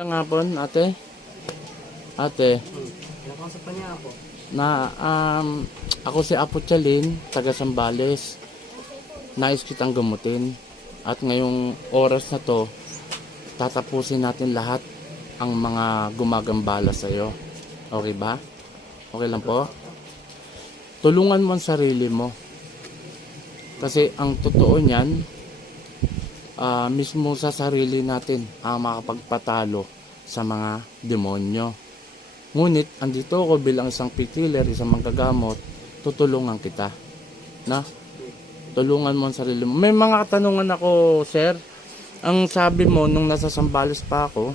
Ang hapon, ate? Ate, Hmm. Nakausap pa niya ako. na um, ako si Apo Chalin, taga Sambales. Nais kitang gamutin. At ngayong oras na to, tatapusin natin lahat ang mga gumagambala sa iyo. Okay ba? Okay lang po? Tulungan mo ang sarili mo. Kasi ang totoo niyan, ah, mismo sa sarili natin ang makapagpatalo sa mga demonyo. Ngunit, andito ako bilang isang pikiler, isang manggagamot, tutulungan kita. Na? Tulungan mo ang sarili mo. May mga katanungan ako, sir. Ang sabi mo, nung nasa Sambales pa ako,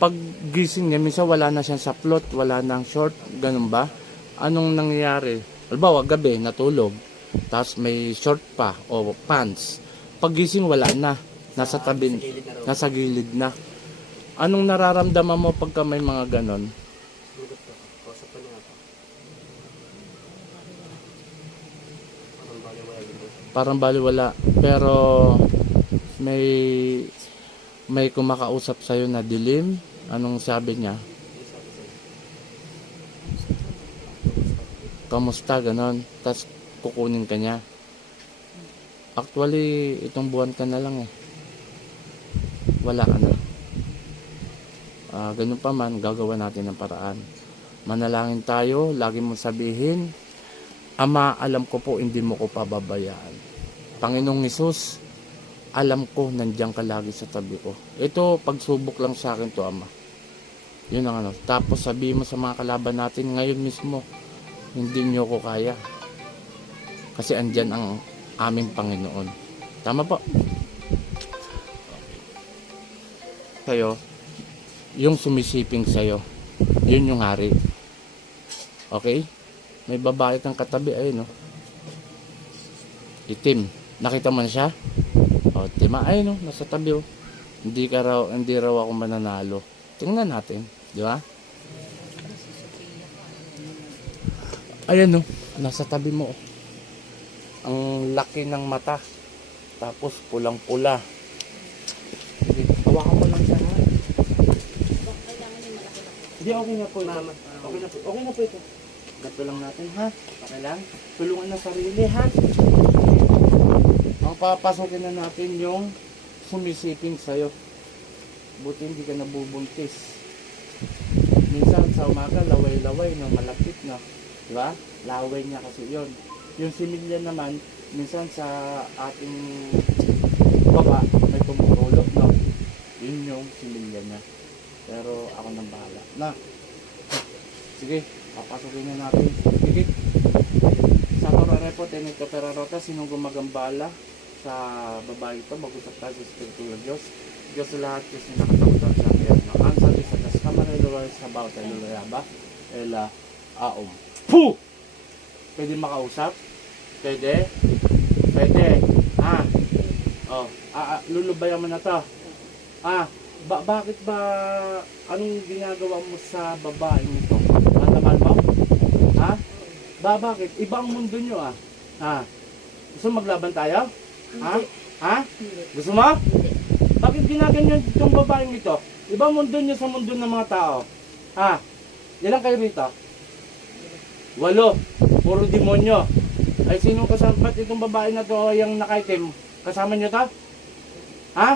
pag gising niya, minsan wala na siyang saplot, wala nang short, ganun ba? Anong nangyayari? Halimbawa, gabi, natulog, tapos may short pa, o pants. Pag gising, wala na. Nasa tabi, Sa nasa gilid na. Anong nararamdaman mo pagka may mga ganon? Parang baliwala. Pero may may kumakausap sa'yo na dilim. Anong sabi niya? Kamusta? Ganon. Tapos kukunin ka niya. Actually, itong buwan ka na lang eh. Wala ka na. Ah, ganun pa man, gagawa natin ng paraan. Manalangin tayo, lagi mong sabihin, Ama, alam ko po hindi mo ko pababayaan. Panginoong Isus, alam ko nandiyan ka lagi sa tabi ko. Ito, pagsubok lang sa akin to, Ama. Yun ang ano. Tapos sabihin mo sa mga kalaban natin ngayon mismo, hindi nyo ko kaya. Kasi andyan ang aming Panginoon. Tama po. Kayo, yung sumisiping sa'yo, yun yung hari. Okay? May babae kang katabi, ayun no. Itim. Nakita mo na siya? O, tima, ayun no, nasa tabi oh. Hindi ka raw, hindi raw ako mananalo. Tingnan natin, di ba? Ayan no, nasa tabi mo. oh. Ang laki ng mata. Tapos pulang-pula. Sige, hawakan mo lang siya ha. Hindi, okay na po ito. Mama. Okay na po, okay na po ito. Gato lang natin ha. Okay lang? Tulungan ng sarili ha. Ang papasokin na natin yung sumisiping sa'yo. Buti hindi ka nabubuntis. Minsan sa umaga, laway-laway ng malapit na. Di ba? Laway niya kasi yon. Yung similya naman, minsan sa ating baba, may tumutulog, no? Yun yung similya niya. Pero ako nang bahala. Na. Sige, papasukin na natin. Sige. Sa Torare po, Tenito Perarota, sinong gumagambala sa babae ito, mag-usap tayo sa Espiritu ng Diyos. Diyos sa lahat, Diyos na nakatakutan sa akin. Ang sabi sa das kamara lugar sa bawat ay lulayaba, ela aom. Puh! Pwede makausap? Pwede? Pwede. Ah. Oh, ah, ah, lulubayan mo na to. Ah, ba bakit ba anong ginagawa mo sa babae nito? Matamal mo? Ha? Ba bakit? Ibang mundo nyo ah. Ha? Gusto maglaban tayo? Ha? Ha? Gusto mo? Bakit ginaganyan itong babaeng ito? Ibang mundo nyo sa mundo ng mga tao. Ha? Ilan kayo rito? Walo. Puro demonyo. Ay sino kasama? Ba't itong babae na to yung nakaitim? Kasama nyo to? Ha?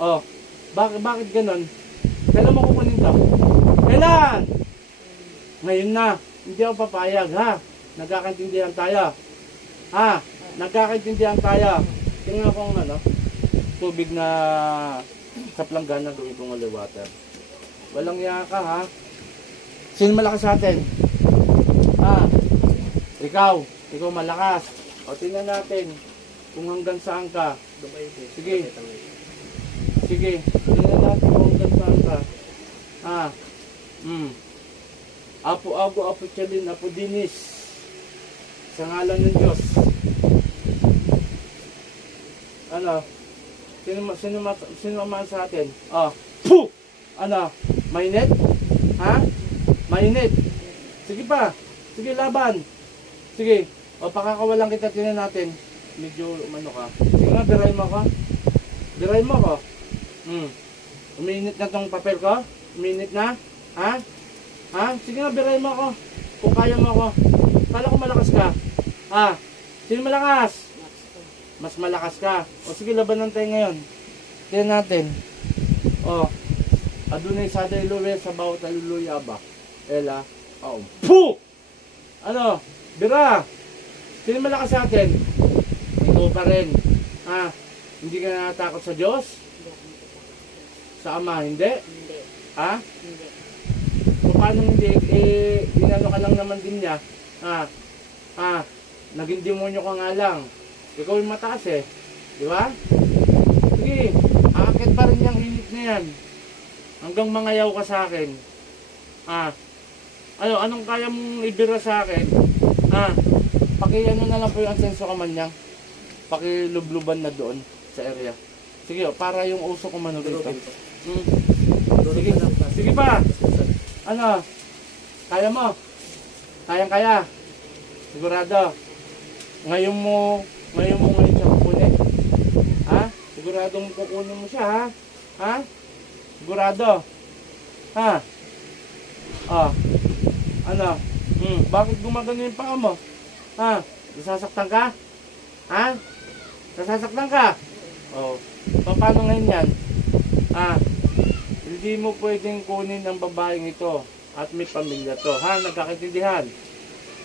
Oh. Bakit, bakit ganon? Kailan mo kukunin to? Kailan? Ngayon na. Hindi ako papayag, ha? Nagkakaintindihan tayo. Ha? Nagkakaintindihan tayo. Tingnan ko ang ano, tubig na sa planggana itong holy water. Walang iya ka, ha? Sino malakas sa atin? Ikaw. Ikaw malakas. O tingnan natin kung hanggang saan ka. Sige. Sige, tingnan natin kung hanggang saan ka. Ah, hmm. Apo Ago, Apo Chalin, Apo Dinis. Sa ngalan ng Diyos. Ano? Sino, sino, sino man sa atin? Ah, puh! Ano? Mainit? Ha? Mainit? Sige pa. Sige, laban. Sige. O, pakakawalan kita, tingnan natin. Medyo, ano ka. Sige nga, birahin mo ka. Birahin mo ko. Hmm. Uminit na tong papel ko? Uminit na? Ha? Ha? Sige nga, biray mo ako. Kung kaya mo ako. Kala ko malakas ka. Ha? Sino malakas? Mas malakas ka. O sige, labanan tayo ngayon. Tingnan natin. O. Adunay sa luwe sa bawat aluluya ba? Ela. Oh. Puh! Ano? Bira! Sino malakas sa atin? Ikaw pa rin. Ha? Hindi ka natatakot sa Diyos? Sa Ama, hindi? Hindi. Ha? Hindi. Kung paano hindi, eh, inano ka lang naman din niya. Ha? Ha? Naging demonyo ka nga lang. Ikaw yung mataas eh. Di ba? Sige, aakit pa rin yung init na yan. Hanggang mangayaw ka sa akin. Ha? Ano, anong kaya mong ibira sa akin? Ha? Pakiano na lang po yung asenso ka man niyang. Pakilubluban na doon sa area. Sige, oh, para yung uso ko mano dito. Po. Hmm. Sige, sige pa. Ano? Kaya mo? Kayang kaya? Sigurado? Ngayon mo, ngayon mo ngayon siya kukunin? Ha? Siguradong kukunin mo siya, ha? Ha? Sigurado? Ha? Ah. Ano? Hmm, bakit gumagano yung paa mo? Ha? Nasasaktan ka? Ha? Nasasaktan ka? Oh. Pa- Paano ngayon yan? Ah, hindi mo pwedeng kunin ang babaeng ito at may pamilya to. Ha? Nagkakaintindihan?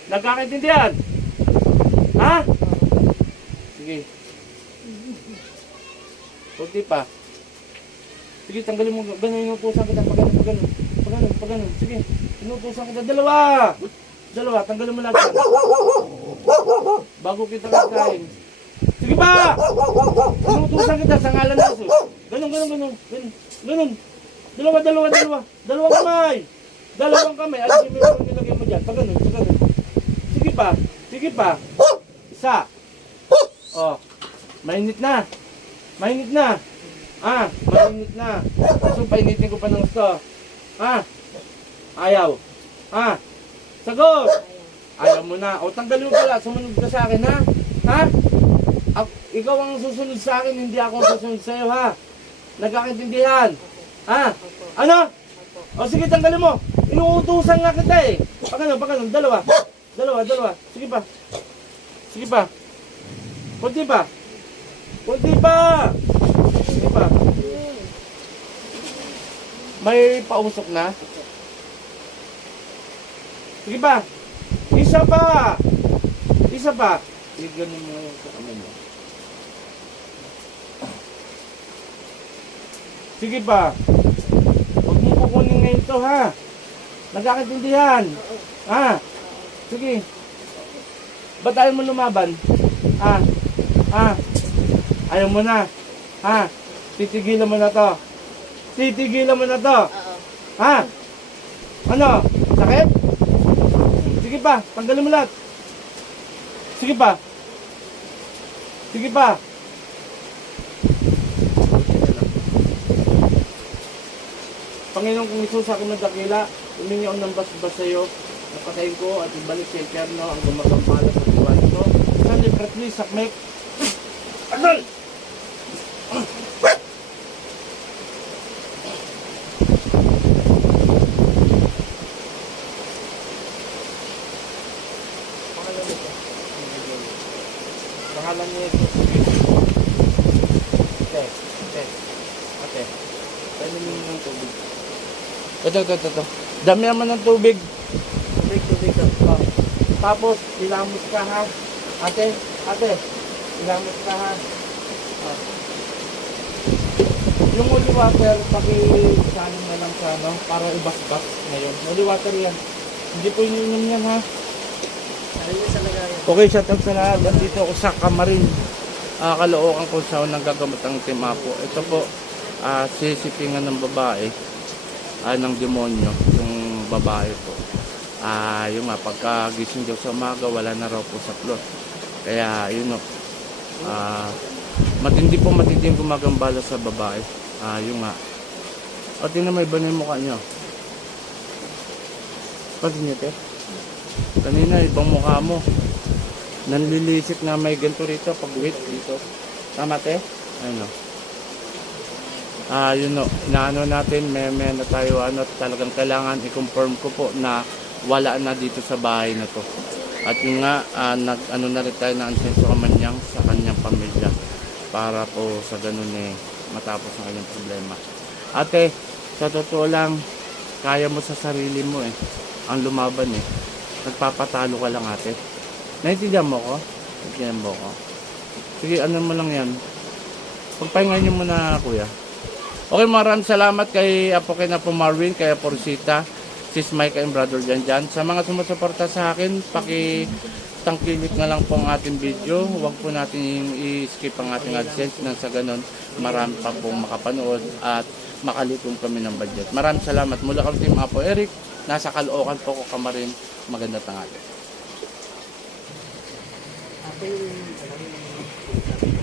Nagkakaintindihan? Ha? Sige. Kunti pa. Sige, tanggalin mo. Ganun, inutusan kita. Pagano, pagano. Pagano, pagano. Sige, inutusan kita. Dalawa! Dalawa, tanggalin mo lahat. Bago kita kakain. Sige pa! Inutusan kita sa ngalan ng Jesus. Ganun, ganun, ganun. Ganun, ganun. Dalawa, dalawa, dalawa. Dalawang kamay. Dalawang kamay. Alisin mo yung nilagay mo dyan. Pag ganun. Sige pa. Sige pa. Isa. Oh. Mainit na. Mainit na. Ah, mainit na. Gusto painitin ko pa ng gusto. Ah. Ayaw. Ah. Sagot. Ayaw mo na. O tanggalin mo pala. Sumunod ka sa akin, ha? Ha? Ak- ikaw ang susunod sa akin, hindi ako ang susunod sa iyo, ha? Nagkakaintindihan? Ha? Ano? O sige, tanggalin mo. Inuutusan nga kita eh. Pag ano, pag ano, dalawa. Dalawa, dalawa. Sige pa. Sige pa. Kunti pa. Kunti pa. Sige pa. May pausok na. Sige pa. Isa pa. Isa pa. Sige, ganun mo yung sa kamay mo. Sige pa. Huwag mo kukunin ngayon to ha. Nagkakaintindihan. Ha? Sige. Ba't ayaw mo lumaban? Ha? Ha? Ayaw mo na. Ha? Titigilan mo na to. Titigilan mo na to. Ha? Ano? Sakit? Sige pa, tanggalin mo lahat. Sige pa. Sige pa. Panginoon kung Isus sa akin ng dakila, humingi ako ng basbas sa iyo, napatayin ko at ibalik sa eterno ang gumagampala sa buwan ko. Sunday, please, sakmek. Agal! Pangalan nito. Pangalan niya ito. Ate, ate, ate. Pwede mo ng tubig. Ito, ito, ito, ito. Dami naman ng tubig. Tubig, tubig. Oh. Tapos, ilamos ka ha. Ate, ate. Ilamos ka ha. Oh. Yung holy water, pakisanin na lang sa ano, para ibasbas ngayon. Holy water yan. Hindi po iniinom yan ha. Sa? Okay, shout out sa lahat. Dito ako sa Kamarin. Uh, Kaloocan kung saan ng gagamot ang timapo. Ito po, ah sisipingan ng babae, ah ng demonyo, yung babae po. Ah, yung nga, pagkagising daw sa umaga, wala na raw po sa plot. Kaya, yun o. Ah, matindi po, matindi yung gumagambala sa babae. Ah, yung nga. O, tingnan mo, iba na yung mukha nyo. Pati niyo, te? Kanina, ibang mukha mo. Nanlilisik na may ganito rito pag wait dito. Tama te? Ayun Ah, yun no, naano natin, may, may na tayo ano, talagang kailangan i-confirm ko po na wala na dito sa bahay na to. At yun nga, ah, nag, ano na rin tayo na ansenso kamanyang sa kanyang pamilya para po sa ganun eh, matapos ang kanyang problema. Ate, sa totoo lang, kaya mo sa sarili mo eh, ang lumaban eh. Nagpapatalo ka lang ate. Naintindihan mo ko? Naintindihan mo ko? Sige, ano mo lang yan. Pagpahinga niyo muna kuya. Okay, maraming salamat kay Apo kay na po Marvin, kay Apo Rosita, Sis Mike and Brother Jan Jan. Sa mga sumusuporta sa akin, paki tangkilik na lang po ang ating video. Huwag po natin i-skip ang ating AdSense nang sa ganun marami pa pong makapanood at makalikom kami ng budget. Maraming salamat. Mula kami Team Apo Eric, nasa Caloocan po ko kamarin. Maganda tangali. Mo yung